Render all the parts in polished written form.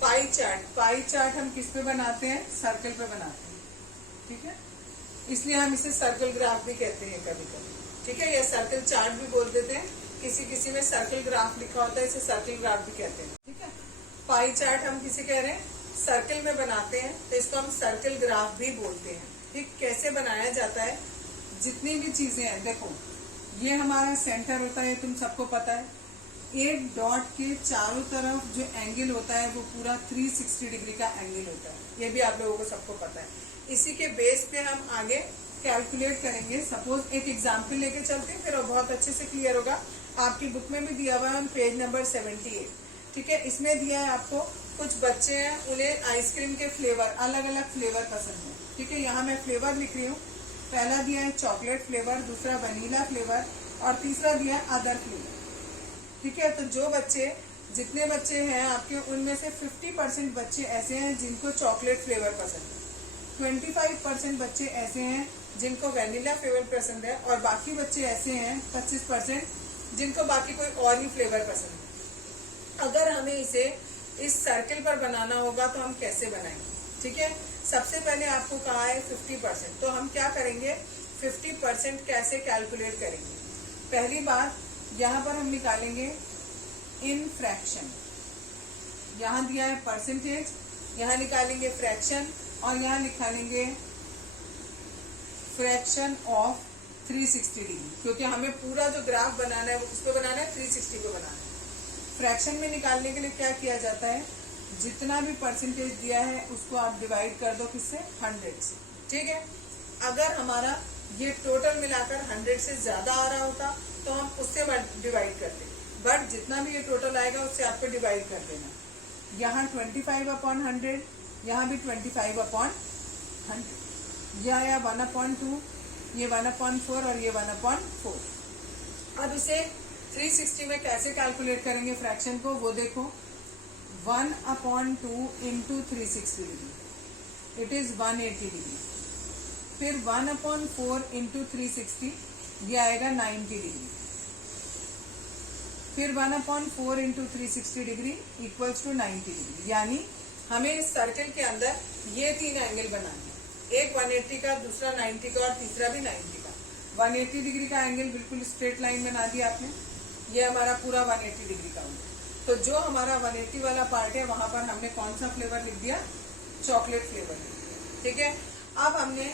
Pie chart हम किस पे बनाते हैं, सर्कल पे बनाते हैं, ठीक है, इसलिए हम इसे सर्कल ग्राफ भी कहते हैं कभी कभी, ठीक है, या सर्कल चार्ट भी बोल देते हैं, किसी किसी में सर्कल ग्राफ लिखा होता है, इसे सर्कल ग्राफ भी कहते हैं, ठीक है। पाई चार्ट हम किसे कह रहे हैं, सर्कल में बनाते हैं, तो इसको हम सर्कल ग्राफ भी बोलते हैं, ठीक। कैसे बनाया जाता है, जितनी भी चीजें हैं, देखो ये हमारा सेंटर होता है, तुम सबको पता है, एक डॉट के चारों तरफ जो एंगल होता है वो पूरा 360 डिग्री का एंगल होता है, ये भी आप लोगों को सबको पता है। इसी के बेस पे हम आगे कैलकुलेट करेंगे। सपोज एक एग्जांपल लेके चलते हैं, फिर बहुत अच्छे से क्लियर होगा। आपकी बुक में भी दिया हुआ है पेज नंबर 78, ठीक है। इसमें दिया है आपको कुछ बच्चे हैं, उन्हें आइसक्रीम के फ्लेवर, अलग अलग फ्लेवर पसंद है, ठीक है। यहाँ मैं फ्लेवर लिख रही हूँ, पहला दिया है चॉकलेट फ्लेवर, दूसरा वनीला फ्लेवर और तीसरा दिया है अदर फ्लेवर, ठीक है। तो जो बच्चे, जितने बच्चे हैं आपके, उनमें से 50% बच्चे ऐसे हैं जिनको चॉकलेट फ्लेवर पसंद है, 25% बच्चे ऐसे हैं जिनको वैनिला फ्लेवर पसंद है, और बाकी बच्चे ऐसे हैं 25% जिनको बाकी कोई और ही फ्लेवर पसंद है। अगर हमें इसे इस सर्कल पर बनाना होगा तो हम कैसे बनाएंगे, ठीक है। सबसे पहले आपको कहा है 50%, तो हम क्या करेंगे, 50% कैसे कैलकुलेट करेंगे। पहली बात, यहाँ पर हम निकालेंगे इन फ्रैक्शन, यहाँ दिया है परसेंटेज, यहाँ निकालेंगे फ्रैक्शन और यहाँ निकालेंगे फ्रैक्शन ऑफ 360 डिग्री, क्योंकि हमें पूरा जो ग्राफ बनाना है वो किस पे बनाना है, 360 पे बनाना है। फ्रैक्शन में निकालने के लिए क्या किया जाता है, जितना भी परसेंटेज दिया है उसको आप डिवाइड कर दो किससे, 100 से, ठीक है। अगर हमारा ये टोटल मिलाकर 100 से ज्यादा आ रहा होता तो हम उससे डिवाइड करते, बट जितना भी ये टोटल आएगा उससे आपको डिवाइड कर देना। यहाँ 25/100, यहाँ भी 25/100, यह आया 1/2, ये 1/4 और ये 1/4। अब इसे 360 में कैसे कैलकुलेट करेंगे फ्रैक्शन को, वो देखो, 1/2 into 360 degree, it is 180 degree. फिर 1/4 इंटू 360, ये आएगा 90 डिग्री। फिर 1/4 into 360 degree equals to 90 degree. यानी हमें इस सर्कल के अंदर ये तीन एंगल बनाने हैं, एक 180 का, दूसरा 90 का और तीसरा भी 90 का। 180 डिग्री का एंगल बिल्कुल स्ट्रेट लाइन बना दिया आपने, ये हमारा पूरा 180 डिग्री का होगा। तो जो हमारा 180 वाला पार्ट है वहां पर हमने कौन सा फ्लेवर लिख दिया, चॉकलेट फ्लेवर लिख दिया, ठीक है। अब हमने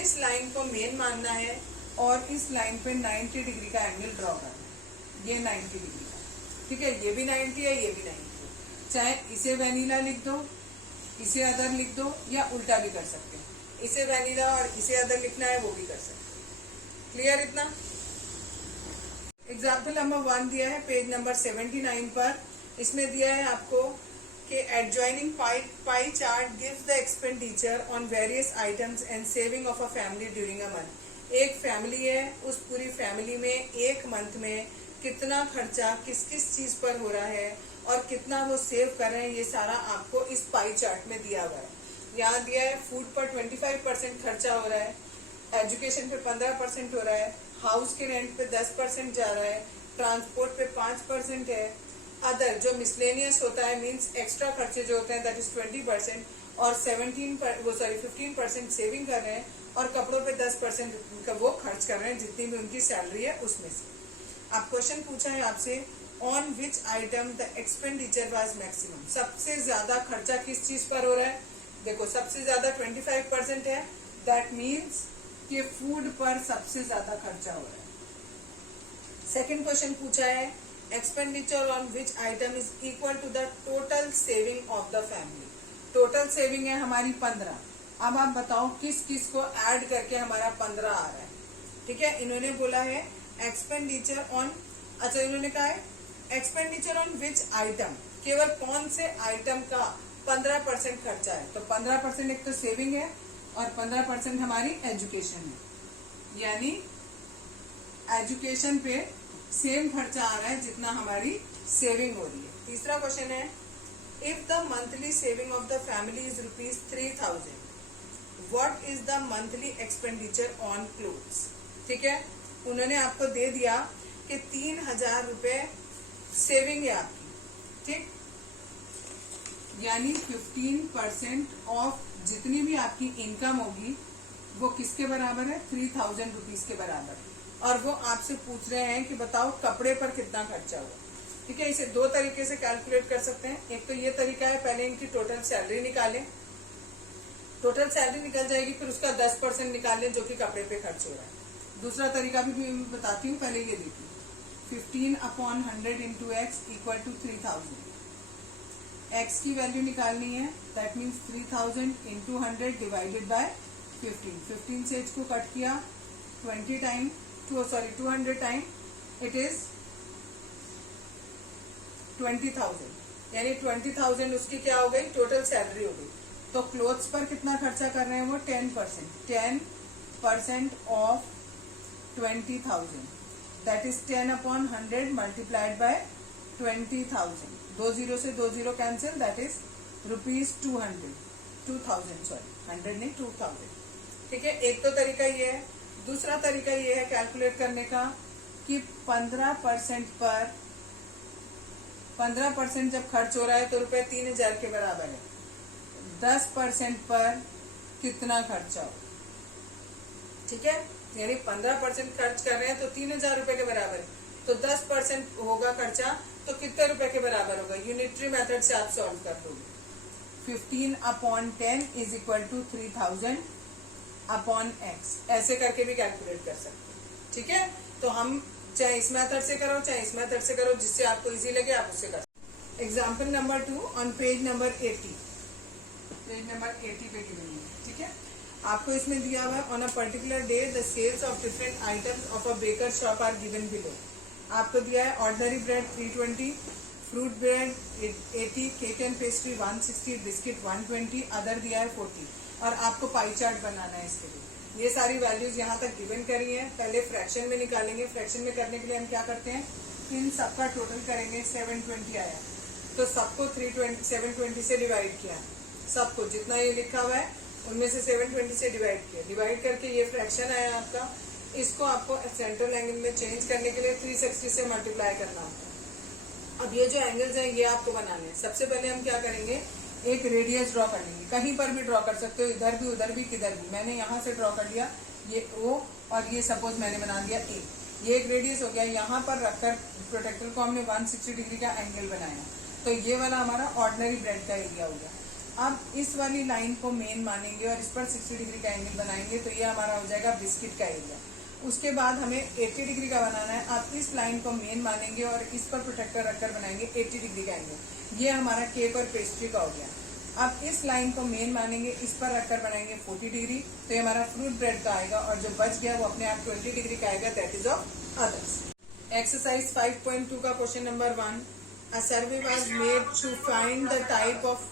इस लाइन को मेन मानना है और इस लाइन पे 90 डिग्री का एंगल ड्रॉ करना है, ये 90 डिग्री का, ठीक है। ये भी 90 है, ये भी 90 है। चाहे इसे वैनिला लिख दो, इसे अदर लिख दो, या उल्टा भी कर सकते हैं, इसे वैनिला और इसे अदर लिखना है वो भी कर सकते हैं। क्लियर इतना। एग्जाम्पल नंबर 1 दिया है पेज नंबर 79 पर। इसमें दिया है आपको कि adjoining pie chart gives the expenditure on various items and saving of a family during a month. एक फैमिली है, उस पूरी फैमिली में एक मंथ में कितना खर्चा किस किस चीज पर हो रहा है और कितना वो सेव कर रहे हैं, ये सारा आपको इस पाई चार्ट में दिया हुआ है। यहाँ दिया है फूड पर 25% खर्चा हो रहा है, एजुकेशन पे 15% हो रहा है, हाउस के रेंट पे 10% जा रहा है, ट्रांसपोर्ट पे 5% है, अदर जो मिसलेनियस होता है मींस एक्स्ट्रा खर्चे जो होते हैं दैट इज 20%, और 15% सेविंग कर रहे हैं, और कपड़ों पे 10% का वो खर्च कर रहे हैं जितनी भी उनकी सैलरी है उसमें से। अब क्वेश्चन पूछा है आपसे, on which item the expenditure was maximum. सबसे ज्यादा खर्चा किस चीज पर हो रहा है, देखो सबसे ज्यादा 25% है, दैट मीन्स कि फूड पर सबसे ज्यादा खर्चा हो रहा है। सेकेंड क्वेश्चन पूछा है, expenditure on which item is equal to the total saving of the family. Total saving है हमारी 15। अब आप बताओ किस किस को ऐड करके हमारा 15 आ रहा है, ठीक है। इन्होंने बोला है एक्सपेंडिचर ऑन, अच्छा इन्होंने कहा है एक्सपेंडिचर ऑन विच आइटम, केवल कौन से आइटम का 15% खर्चा है। तो 15% एक तो सेविंग है और 15% हमारी एजुकेशन है, यानी एजुकेशन पे सेम खर्चा आ रहा है जितना हमारी सेविंग हो रही है। तीसरा क्वेश्चन है, if the monthly saving of the family is ₹3000, what is the monthly expenditure on clothes. ठीक है, उन्होंने आपको दे दिया कि 3000 रुपए सेविंग है आपकी, ठीक। यानी 15% ऑफ जितनी भी आपकी इनकम होगी वो किसके बराबर है? 3000 रुपीज के बराबर। और वो आपसे पूछ रहे हैं कि बताओ कपड़े पर कितना खर्चा हुआ। ठीक है, इसे दो तरीके से कैलकुलेट कर सकते हैं। एक तो ये तरीका है, पहले इनकी टोटल सैलरी निकालें, टोटल सैलरी निकल जाएगी, फिर उसका 10% निकाल लें जो कि कपड़े पे खर्च हो रहा है। दूसरा तरीका भी मैं बताती हूँ, पहले ये देखिए 15/100 into x equal to 3000। X की वैल्यू निकालनी है, that means 3000 into 100 divided by 15। 15 से इसको कट किया 200 टाइम, इट इज 20,000, यानी 20,000 उसकी क्या हो गई? टोटल सैलरी हो गई। तो क्लोथ्स पर कितना खर्चा कर रहे हैं वो? 10% of 20,000, that is 10/100 multiplied by 20,000। 20 से 20 कैंसिल, दैट इज ₹200, 2000 सॉरी, 100 नहीं 2000। ठीक है, एक तो तरीका ये है। दूसरा तरीका ये है कैलकुलेट करने का कि 15% जब खर्च हो रहा है तो रुपए 3000 के बराबर है। 10% पर कितना खर्चा हो? ठीक है, यानी 15% खर्च कर रहे हैं तो 3000 रुपए के बराबर है, तो 10% होगा खर्चा तो कितने रुपए के बराबर होगा? यूनिटरी मेथड से आप सॉल्व कर दोगे। 15/10 इज इक्वल टू 3000/x, ऐसे करके भी कैलकुलेट कर सकते हैं। ठीक है, तो हम चाहे इस मेथड से करो चाहे इस मेथड से करो, जिससे आपको इजी लगे आप उससे कर। Example number 2 on page number 80, page number 80 पे गिवन है। ठीक है, आपको इसमें दिया हुआ है on a particular day the sales of different items of a baker shop are given below. आपको दिया है ordinary bread 320, fruit bread 80, cake and pastry 160, biscuit 120, other दिया है 40, और आपको पाई चार्ट बनाना है इसके लिए। ये सारी वैल्यूज यहाँ तक गिवन करी है। पहले फ्रैक्शन में निकालेंगे। फ्रैक्शन में करने के लिए हम क्या करते हैं, इन सबका टोटल करेंगे। 720 आया तो सबको 720 से डिवाइड किया, सबको जितना ये लिखा हुआ है उनमें से 720 से डिवाइड किया। डिवाइड करके ये फ्रैक्शन आया आपका। इसको आपको सेंट्रल एंगल में चेंज करने के लिए 360 से मल्टीप्लाई करना होता है। अब ये जो एंगल्स हैं ये आपको बनाने हैं। सबसे पहले हम क्या करेंगे, एक रेडियस ड्रॉ कर लेंगे। कहीं पर भी ड्रॉ कर सकते हो, इधर भी उधर भी किधर भी। मैंने यहाँ से ड्रॉ कर लिया ये O, और ये सपोज मैंने बना दिया A। ये एक रेडियस हो गया। यहाँ पर रखकर प्रोटेक्टर को हमने 160 डिग्री का एंगल बनाया, तो ये वाला हमारा ऑर्डिनरी ब्रेड का एरिया हो गया। अब इस वाली लाइन को मेन मानेंगे और इस पर 60 डिग्री का एंगल बनाएंगे, तो ये हमारा हो जाएगा बिस्किट का एरिया। उसके बाद हमें 80 डिग्री का बनाना है। आप इस लाइन को मेन मानेंगे और इस पर प्रोटेक्टर रखकर बनाएंगे 80 डिग्री का एंगल। ये हमारा केक और पेस्ट्री का हो गया। अब इस लाइन को मेन मानेंगे, इस पर रखकर बनाएंगे 40 डिग्री, तो ये हमारा फ्रूट ब्रेड का आएगा, और जो बच गया वो अपने आप 20 डिग्री का आएगा, that is of others. Exercise 5.2 का question number 1, a survey was made to find the type of,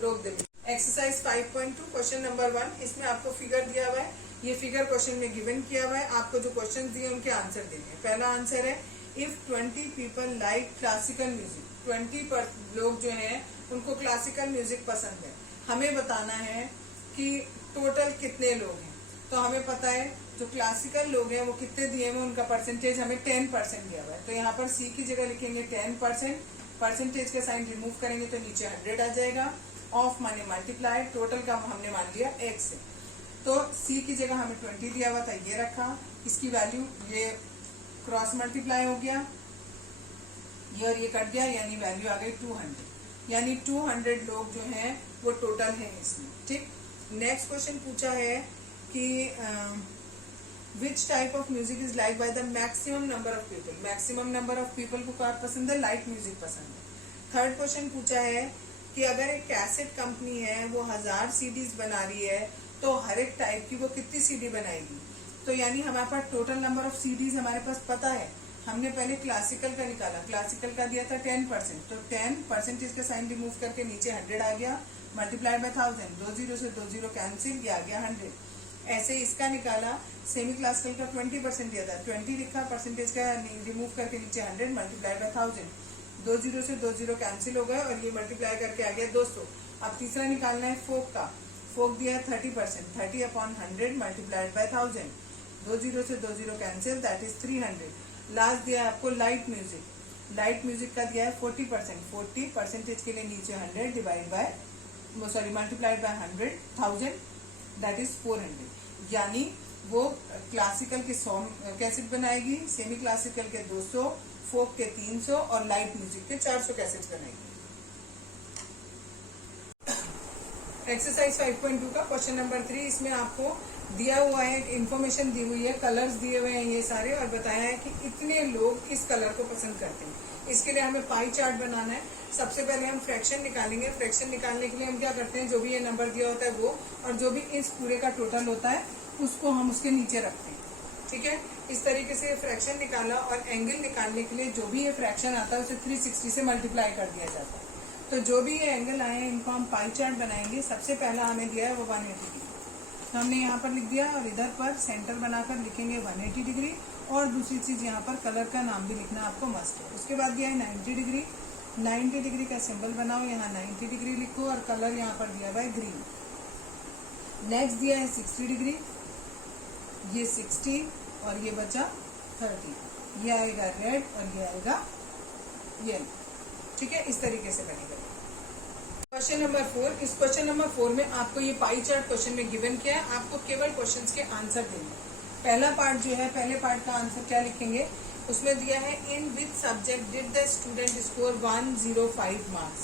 रोक दे। एक्सरसाइज 5.2 क्वेश्चन नंबर 1, इसमें आपको फिगर दिया हुआ है। ये फिगर क्वेश्चन में गिवन किया हुआ है। आपको जो क्वेश्चन दिए उनके आंसर देने हैं। पहला आंसर है, if 20 people like classical music, 20 लोग जो हैं उनको क्लासिकल म्यूजिक पसंद है। हमें बताना है कि टोटल कितने लोग हैं। तो हमें पता है जो क्लासिकल लोग हैं वो कितने दिए हुए, उनका परसेंटेज हमें 10% दिया हुआ है। तो यहाँ पर सी की जगह लिखेंगे 10%, परसेंटेज का साइन रिमूव करेंगे तो नीचे 100 आ जाएगा। ऑफ माने मल्टीप्लाई, टोटल का हमने मान लिया 1 से, तो सी की जगह हमें 20 दिया हुआ था, ये रखा। इसकी वैल्यू ये क्रॉस मल्टीप्लाई हो गया, ये और ये कट गया, यानी वैल्यू आ गई 200। यानी 200 लोग जो हैं वो टोटल हैं इसमें। ठीक, नेक्स्ट क्वेश्चन पूछा है कि which type of music is like by the maximum number of people. Maximum number of people को क्या पसंद है, लाइट म्यूजिक पसंद है। थर्ड क्वेश्चन पूछा है कि अगर एक कैसेट कंपनी है वो 1000 सीडीज बना रही है, तो हर एक टाइप की वो कितनी सीडी बनाएगी। तो यानी हमारे पास टोटल नंबर ऑफ सीडीज हमारे पास पता है। हमने पहले क्लासिकल का निकाला, क्लासिकल का दिया था 10%, तो 10% का साइन रिमूव करके नीचे 100 आ गया, मल्टीप्लाई बाय 1000, 20 से 20 कैंसिल, ये आ गया 100। ऐसे इसका निकाला, सेमी क्लासिकल का 20% दिया था, 20 लिखा, परसेंटेज का रिमूव करके नीचे 100, मल्टीप्लाई बाय 1000, 20 से 20 कैंसिल हो गए और ये मल्टीप्लाई करके आ गया 200। अब तीसरा निकालना है फोक का। फोक दिया है 30%, 30/100 मल्टीप्लाइड बाय 1000, 20 से 20 कैंसिल, दैट इज 300। लास्ट दिया है आपको लाइट म्यूजिक। लाइट म्यूजिक का दिया है 40%, 40% के लिए नीचे 100 divide by multiplied by 100,000 that is 400। यानी वो क्लासिकल के 100 कैसेट बनाएगी, सेमी क्लासिकल के 200, फोक के 300 और लाइट म्यूजिक के 400 कैसेट बनाएगी। एक्सरसाइज 5.2 का क्वेश्चन नंबर 3, इसमें आपको दिया हुआ है, इंफॉर्मेशन दी हुई है, कलर्स दिए हुए हैं ये सारे, और बताया है कि इतने लोग किस कलर को पसंद करते हैं। इसके लिए हमें पाई चार्ट बनाना है। सबसे पहले हम फ्रैक्शन निकालेंगे। फ्रैक्शन निकालने के लिए हम क्या करते हैं, जो भी ये नंबर दिया होता है वो, और जो भी इस पूरे का टोटल होता है उसको हम उसके नीचे रखते हैं। ठीक है, इस तरीके से फ्रैक्शन निकाला, और एंगल निकालने के लिए जो भी ये फ्रैक्शन आता है उसे 360 से मल्टीप्लाई कर दिया जाता है। तो जो भी ये एंगल आए हैं इनको हम पाई चार्ट बनाएंगे। सबसे पहला हमें दिया है वो 180 डिग्री, तो हमने यहाँ पर लिख दिया, और इधर पर सेंटर बनाकर लिखेंगे 180 डिग्री, और दूसरी चीज यहाँ पर कलर का नाम भी लिखना आपको मस्ट है। उसके बाद दिया है 90 डिग्री, 90 डिग्री का सिंबल बनाओ, यहाँ 90 डिग्री लिखो, और कलर यहाँ पर दिया हुआ है ग्रीन। नेक्स्ट दिया है 60 डिग्री, ये 60 और ये बचा 30, ये आएगा रेड और ये आएगा येलो। ठीक है, इस तरीके से बनेगा। क्वेश्चन नंबर 4, इस क्वेश्चन नंबर 4 में आपको ये पाई चार्ट क्वेश्चन में गिवन किया है, आपको केवल क्वेश्चंस के आंसर देंगे। पहला पार्ट जो है, पहले पार्ट का आंसर क्या लिखेंगे, उसमें दिया है in which subject did the student score 105 marks.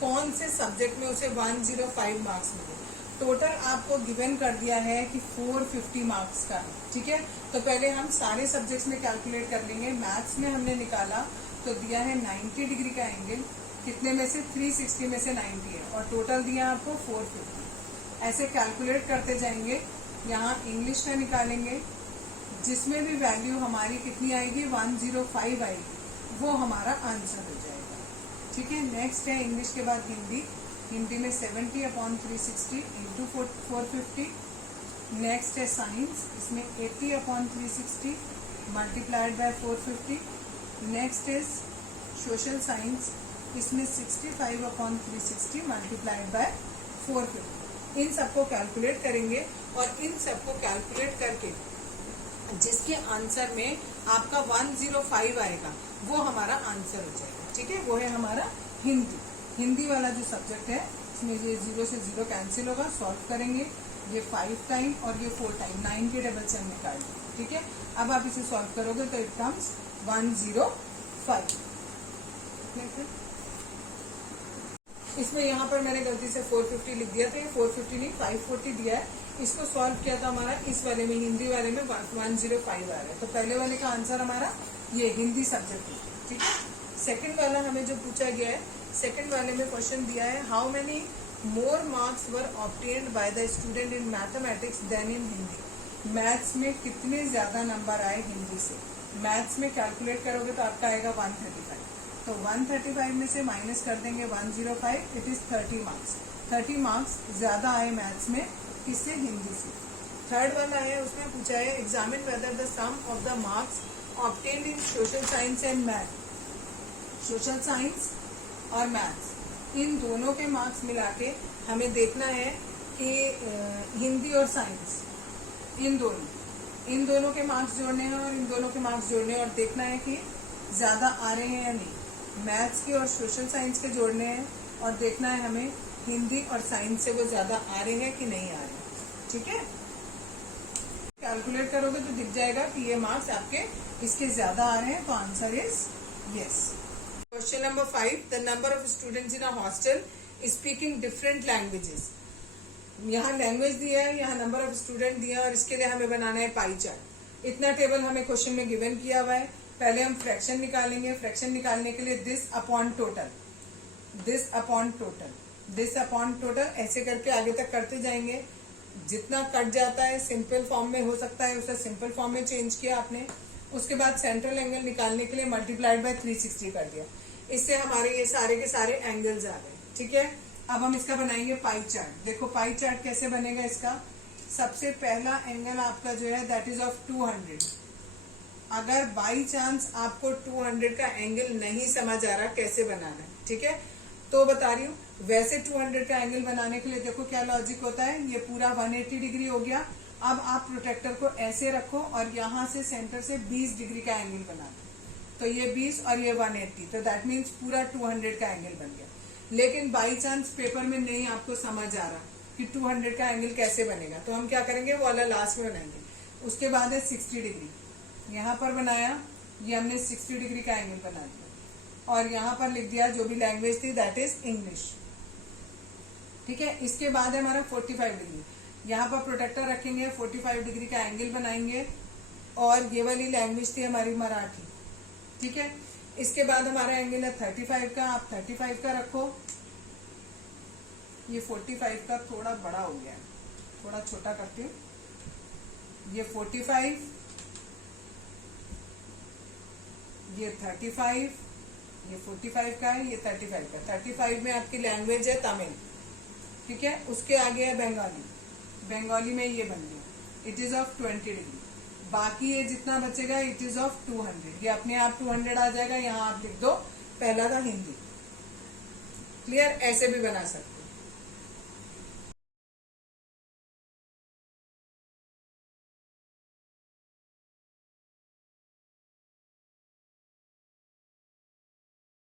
कौन से सब्जेक्ट में उसे 105 मार्क्स मिले। टोटल आपको गिवन कर दिया है कि 450 मार्क्स का है। ठीक है, तो पहले हम सारे सब्जेक्ट्स में कैलकुलेट कर लेंगे। मैथ्स में हमने निकाला तो दिया है 90 डिग्री का एंगल, कितने में से 360 में से 90 है, और टोटल दिया आपको 450। ऐसे कैलकुलेट करते जाएंगे। यहाँ इंग्लिश का निकालेंगे, जिसमें भी वैल्यू हमारी कितनी आएगी 105 आएगी, वो हमारा आंसर हो जाएगा। ठीक है, नेक्स्ट है इंग्लिश के बाद हिंदी। हिंदी में 70/360 इंटू 450। नेक्स्ट है साइंस, इसमें 80/360 multiplied by 450। Next is social science, इसमें 65/360 मल्टीप्लाइड बाय 450। इन सबको कैलकुलेट करेंगे, और इन सबको कैलकुलेट करके जिसके आंसर में आपका 105 आएगा वो हमारा आंसर हो जाएगा। ठीक है, वो है हमारा हिंदी। हिंदी वाला जो सब्जेक्ट है इसमें ये 0 से 0 कैंसिल होगा, सॉल्व करेंगे। ये 5 टाइम और ये 4 टाइम, 9 के डबल से हम निकाल देंगे। ठीक है, अब आप इसे सॉल्व करोगे तो इट कम्स 105। इसमें यहाँ पर मैंने गलती से 450 लिख दिया था, ये 450 नहीं 540 दिया है। इसको सॉल्व किया था हमारा इस वाले में, हिंदी वाले में 105 आ रहा है। तो पहले वाले का आंसर हमारा ये हिंदी सब्जेक्ट है। ठीक है, सेकंड वाला हमें जो पूछा गया है, सेकंड वाले में क्वेश्चन दिया है how many more marks were obtained by the student in mathematics than in Hindi. Maths में कितने ज्यादा नंबर आए हिंदी से। मैथ्स में कैलकुलेट करोगे तो आपका आएगा 135, तो 135 में से माइनस कर देंगे 105, इट इज 30 मार्क्स। 30 मार्क्स ज्यादा आए मैथ्स में, किससे, हिंदी से। थर्ड वाला है, उसमें पूछा है examine whether the sum of the marks obtained in social science and math. Social science और मैथ्स, इन दोनों के मार्क्स मिला के हमें देखना है कि हिंदी और साइंस, इन दोनों के मार्क्स जोड़ने हैं और इन दोनों के मार्क्स जोड़ने हैं, और देखना है कि ज्यादा आ रहे हैं या नहीं। मैथ्स के और सोशल साइंस के जोड़ने हैं, और देखना है हमें हिंदी और साइंस से वो ज्यादा आ रहे हैं कि नहीं आ रहे। ठीक है, कैलकुलेट करोगे तो दिख जाएगा कि ये मार्क्स आपके इसके ज्यादा आ रहे हैं, तो answer is yes. Question number 5, the number of students in a hostel speaking different languages. यहाँ लैंग्वेज दिया है, यहाँ नंबर ऑफ स्टूडेंट दिया है, और इसके लिए हमें बनाना है पाई चार्ट। इतना टेबल हमें क्वेश्चन में गिवन किया हुआ है। पहले हम फ्रैक्शन निकालेंगे। फ्रैक्शन निकालने के लिए this upon total, this upon total, this upon total, ऐसे करके आगे तक करते जाएंगे। जितना कट जाता है सिंपल फॉर्म में हो सकता है, उसे सिंपल फॉर्म में चेंज किया आपने। उसके बाद सेंट्रल एंगल निकालने के लिए मल्टीप्लाइड बाय 360 कर दिया। इससे हमारे ये सारे के सारे एंगल्स आ गए। ठीक है, अब हम इसका बनाएंगे पाई चार्ट। देखो पाई चार्ट कैसे बनेगा इसका। सबसे पहला एंगल आपका जो है दैट इज ऑफ 200। अगर बाई चांस आपको 200 का एंगल नहीं समझ आ रहा कैसे बनाना है, ठीक है, तो बता रही हूँ। वैसे 200 का एंगल बनाने के लिए देखो क्या लॉजिक होता है। ये पूरा 180 डिग्री हो गया। अब आप प्रोटेक्टर को ऐसे रखो और यहाँ से सेंटर से 20 डिग्री का एंगल बना दो। तो ये 20 और ये 180, तो दैट मीन्स पूरा 200 का एंगल बन गया। लेकिन बाई चांस पेपर में नहीं आपको समझ आ रहा कि 200 का एंगल कैसे बनेगा, तो हम क्या करेंगे, वो वाला लास्ट में बनाएंगे। उसके बाद है 60 डिग्री, यहाँ पर बनाया, ये हमने 60 डिग्री का एंगल बना दिया और यहाँ पर लिख दिया जो भी लैंग्वेज थी दैट इज इंग्लिश। ठीक है, इसके बाद है हमारा 45 डिग्री, यहाँ पर प्रोटेक्टर रखेंगे, 45 डिग्री का एंगल बनाएंगे और ये वाली लैंग्वेज थी हमारी मराठी। ठीक है, इसके बाद हमारा एंगल है 35 का, आप 35 का रखो। ये 45 का थोड़ा बड़ा हो गया है, थोड़ा छोटा करती हूँ। ये 45, ये 35, ये 45 का है, ये 35 का। 35 में आपकी लैंग्वेज है तमिल। ठीक है, उसके आगे है बंगाली, बंगाली में ये बन गया, इट इज ऑफ 20 डिग्री। बाकी ये जितना बचेगा इट इज ऑफ 200, ये अपने आप 200 आ जाएगा। यहाँ आप लिख दो, पहला था हिंदी। क्लियर, ऐसे भी बना सकते।